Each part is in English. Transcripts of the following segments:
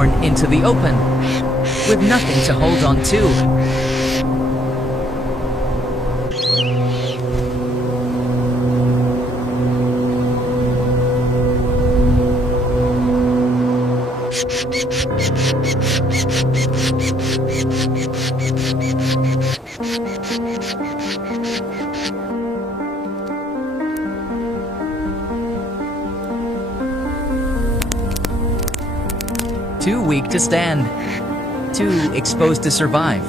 born into the open, with nothing to hold on to. Too weak to stand, too exposed to survive.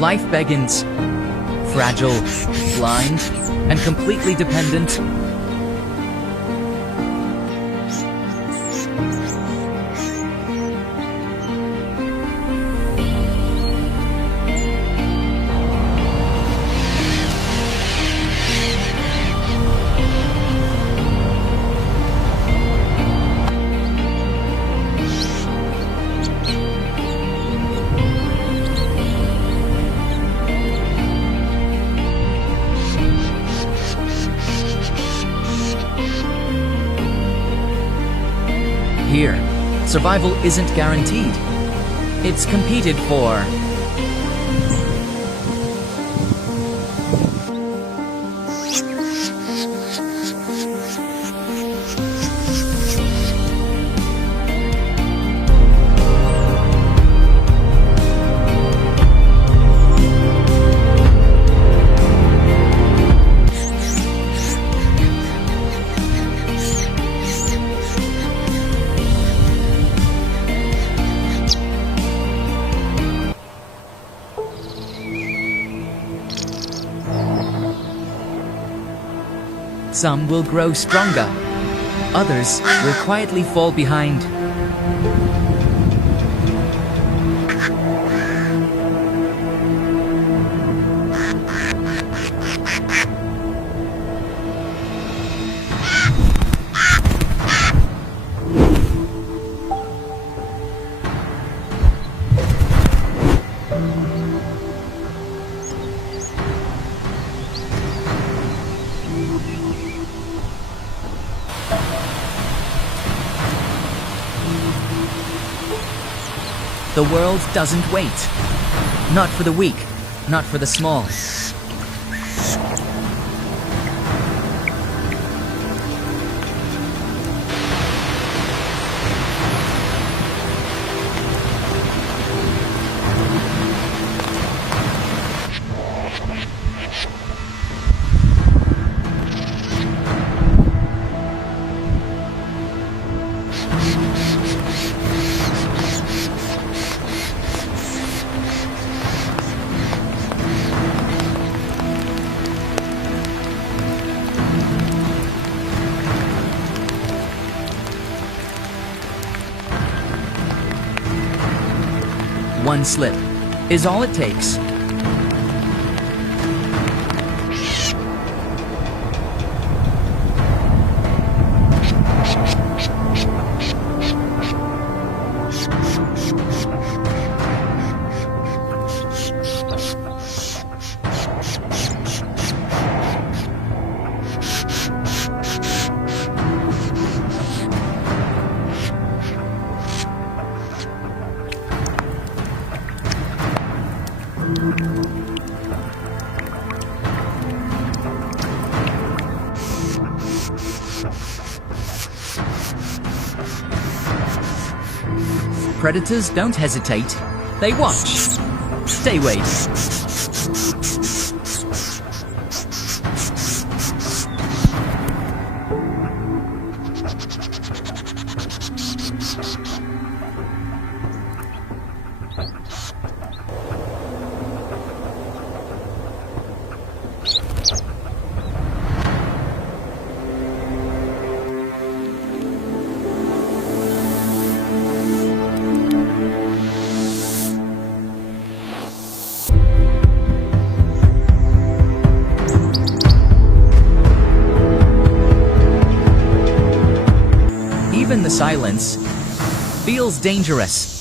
Life beckons, fragile, blind, and completely dependent. Here, survival isn't guaranteed. It's competed for. Some will grow stronger, others will quietly fall behind. The world doesn't wait. Not for the weak, not for the small. One slip is all it takes. Predators don't hesitate. They watch. They wait. Even the silence feels dangerous.